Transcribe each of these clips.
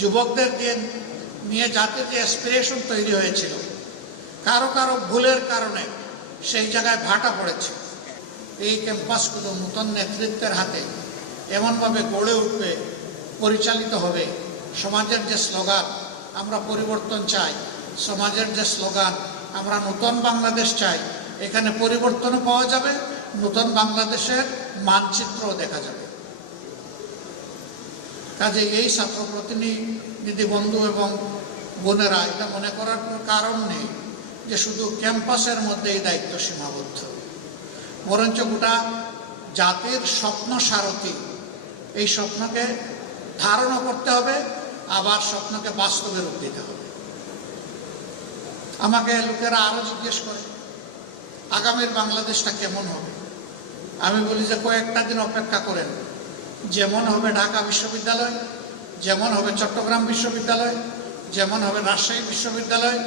যুবকদের দিয়ে নিয়ে জাতির যে অ্যাসপিরেশন তৈরি হয়েছিল, কারও কারও ভুলের কারণে সেই জায়গায় ভাটা পড়েছে। এই ক্যাম্পাসগুলো নূতন নেতৃত্বের হাতে এমনভাবে গড়ে উঠবে, পরিচালিত হবে, সমাজের যে স্লোগান আমরা পরিবর্তন চাই, সমাজের যে স্লোগান আমরা নূতন বাংলাদেশ চাই, এখানে পরিবর্তনও পাওয়া যাবে, নূতন বাংলাদেশের মানচিত্রও দেখা যাবে। কাজে এই ছাত্র প্রতিনিধি বন্ধু এবং বোনেরা, এটা মনে করার কোনো কারণ নেই যে শুধু ক্যাম্পাসের মধ্যে এই দায়িত্ব সীমাবদ্ধ। বরঞ্চ গোটা জাতির স্বপ্ন সারথী। এই স্বপ্নকে ধারণা করতে হবে, আবার স্বপ্নকে বাস্তবে রূপ দিতে হবে। আমাকে লোকেরা আরও জিজ্ঞেস করে, আগামীর বাংলাদেশটা কেমন হবে? আমি বলি যে কয়েকটা দিন অপেক্ষা করেন। যেমন হবে ঢাকা বিশ্ববিদ্যালয়, যেমন হবে চট্টগ্রাম বিশ্ববিদ্যালয়, যেমন হবে রাজশাহী বিশ্ববিদ্যালয়,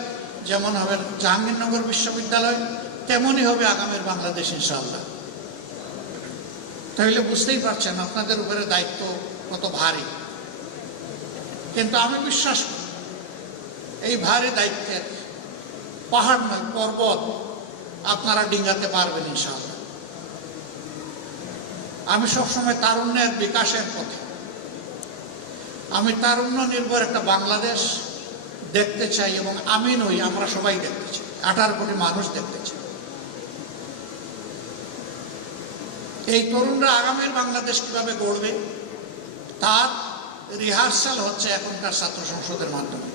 যেমন হবে জাহাঙ্গীরনগর বিশ্ববিদ্যালয়, তেমনই হবে আগামীর বাংলাদেশ ইনশাআল্লাহ। তাহলে বুঝতেই পারছেন আপনাদের উপরে দায়িত্ব কত ভারী। কিন্তু আমি বিশ্বাস করি, এই ভারী দায়িত্বের পাহাড় নয়, পর্বত আপনারা ডিঙ্গাতে পারবেন ইনশাআল্লাহ। আমি সবসময় তারুণ্যের বিকাশের পথে। আমি তারুণ্য নির্ভর একটা বাংলাদেশ দেখতে চাই এবং আমি নই আমরা সবাই দেখতে চাই। আঠারো কোটি মানুষ দেখতে চাই। এই তরুণরা আগামীর বাংলাদেশ কীভাবে গড়বে, তার রিহার্সাল হচ্ছে এখনকার ছাত্র সংসদের মাধ্যমে।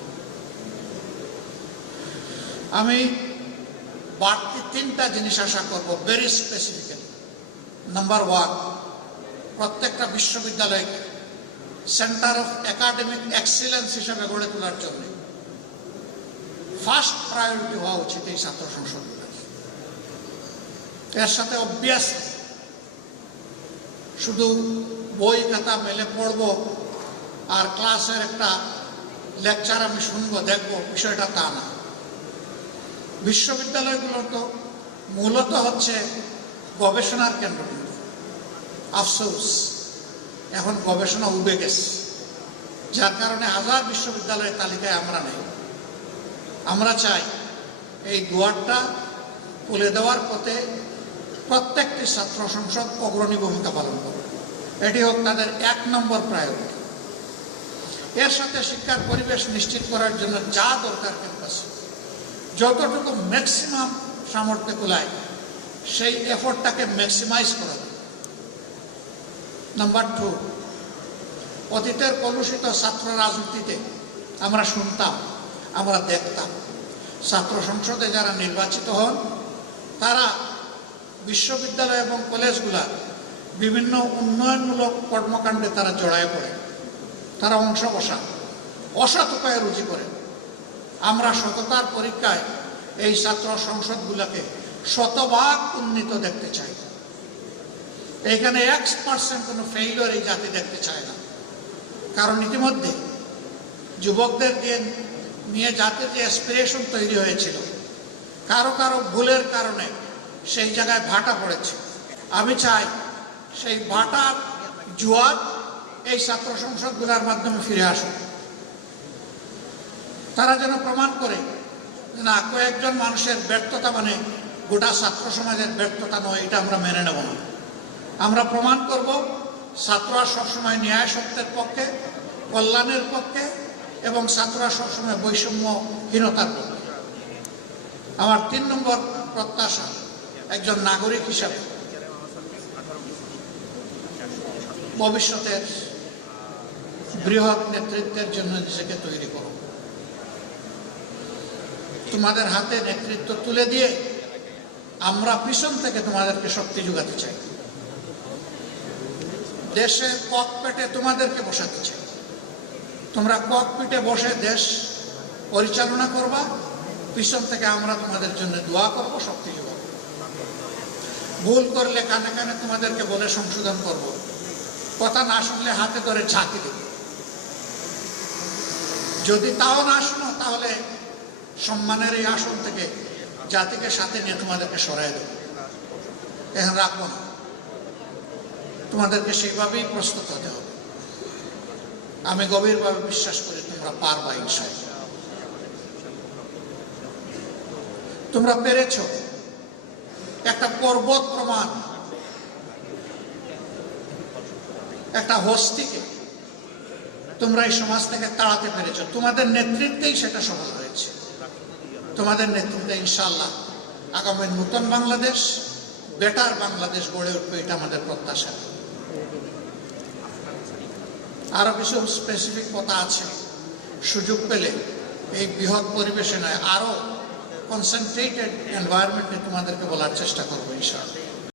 আমি বাড়তি তিনটা জিনিস আশা করব ভেরি স্পেসিফিক্যালি নাম্বার ওয়ান প্রত্যেকটা বিশ্ববিদ্যালয়কে সেন্টার অফ একাডেমিক এক্সিলেন্স হিসেবে গড়ে তোলার জন্য ফার্স্ট প্রায়োরিটি হওয়া উচিত এই ছাত্র সংসদগুলো এর সাথে অভ্যাস শুধু বই খাতা মেলে পড়ব আর ক্লাসের একটা লেকচার আমি শুনব, দেখব, বিষয়টা তা না। বিশ্ববিদ্যালয়গুলো তো মূলত হচ্ছে গবেষণার কেন্দ্র আফসোস, এখন গবেষণা উবে গেছে। যার কারণে হাজার বিশ্ববিদ্যালয়ের তালিকায় আমরা নেই। আমরা চাই এই দুয়ারটা খুলে দেওয়ার পথে প্রত্যেকটি ছাত্র সংসদ অগ্রণী ভূমিকা পালন করবে। এটি হোক তাদের এক নম্বর প্রায়োরিটি। এর সাথে শিক্ষার পরিবেশ নিশ্চিত করার জন্য যা দরকার ক্যাম্পাসে, যতটুকু ম্যাক্সিমাম সামর্থ্য কুলায়, সেই এফোর্টটাকে ম্যাক্সিমাইজ করা নাম্বার টু অতীতের কলুষিত ছাত্র রাজনীতিতে আমরা শুনতাম, আমরা দেখতাম। ছাত্র সংসদে যারা নির্বাচিত হন, তারা বিশ্ববিদ্যালয় এবং কলেজগুলা বিভিন্ন উন্নয়নমূলক কর্মকাণ্ডে তারা জড়ায় পড়ে। তারা অংশ বসান, অসৎ উপায়ে রুজি করে আমরা সততার পরীক্ষায় এই ছাত্র সংসদগুলোকে শতভাগ উন্নীত দেখতে চাই। এখানে এক্স পার্সেন্ট কোনো ফেইলিওর এই জাতি দেখতে চায় না। কারণ ইতিমধ্যে যুবকদের দিয়ে নিয়ে জাতির যে অ্যাসপিরেশন তৈরি হয়েছিল, কারও কারও ভুলের কারণে সেই জায়গায় ভাটা পড়েছে। আমি চাই সেই ভাটার জোয়ার এই ছাত্র সংসদগুলোর মাধ্যমে ফিরে আসুক। তারা যেন প্রমাণ করে না, কয়েকজন মানুষের ব্যর্থতা মানে গোটা ছাত্র সমাজের ব্যর্থতা নয়, এটা আমরা মেনে নেব না। আমরা প্রমাণ করব, ছাত্ররা সবসময় ন্যায় সত্যের পক্ষে, কল্যাণের পক্ষে, এবং ছাত্ররা সবসময় বৈষম্যহীনতার পক্ষে। আমার তিন নম্বর প্রত্যাশা, একজন নাগরিক হিসাবে। ভবিষ্যতের বৃহৎ নেতৃত্বের জন্য নিজেকে তৈরি করো। তোমাদের হাতে নেতৃত্ব তুলে দিয়ে আমরা পিছন থেকে তোমাদেরকে শক্তি যোগাতে চাই। দেশের ককপেটে তোমাদেরকে বসাতে চাই। তোমরা ককপিটে বসে দেশ পরিচালনা করবা, পিছন থেকে আমরা তোমাদের জন্য দোয়া করব, শক্তি যোগাবো ভুল করলে কানে কানে তোমাদেরকে বলে সংশোধন করব। কথা না শুনলে হাতে ধরে ঝাঁকি দেব। যদি তাও না শুনো, তাহলে সম্মানের এই আসন থেকে জাতিকে সাথে নিয়ে তোমাদেরকে সরাই দেব। এখন রাখব না। তোমাদেরকে সেইভাবেই প্রস্তুত হতে হবে। আমি গভীরভাবে বিশ্বাস করি তোমরা পারবা ইনশাল্লাহ তোমরা পেরেছ? একটা পর্বত প্রমাণ। একটা হস্তিকে। তোমরা এই সমাজ থেকে তাড়াতে পেরেছ। তোমাদের নেতৃত্বেই সেটা সফল হয়েছে। তোমাদের নেতৃত্বে ইনশাল্লাহ আগামী নতুন বাংলাদেশ, বেটার বাংলাদেশ গড়ে উঠবে এটা আমাদের প্রত্যাশা। আরও কিছু স্পেসিফিক কথা আছে। সুযোগ পেলে এই বৃহৎ পরিবেশে নয় আরও কনসেন্ট্রেটেড এনভায়রনমেন্টে তোমাদেরকে বলার চেষ্টা করব, ইনশাআল্লাহ।